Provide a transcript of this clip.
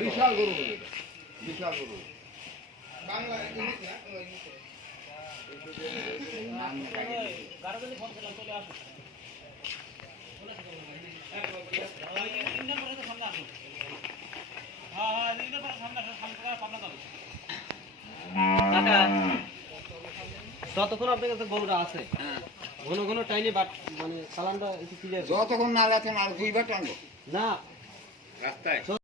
বিশাল গরু বিশাল গরু বাংলা যতক্ষণ আপনার কাছে গরুটা আছে ঘন ঘন টাইনে মানে চালানটা একটু ক্লিয়ার যতক্ষণ না লাগছে আর দুইবার টানবো না রাস্তায়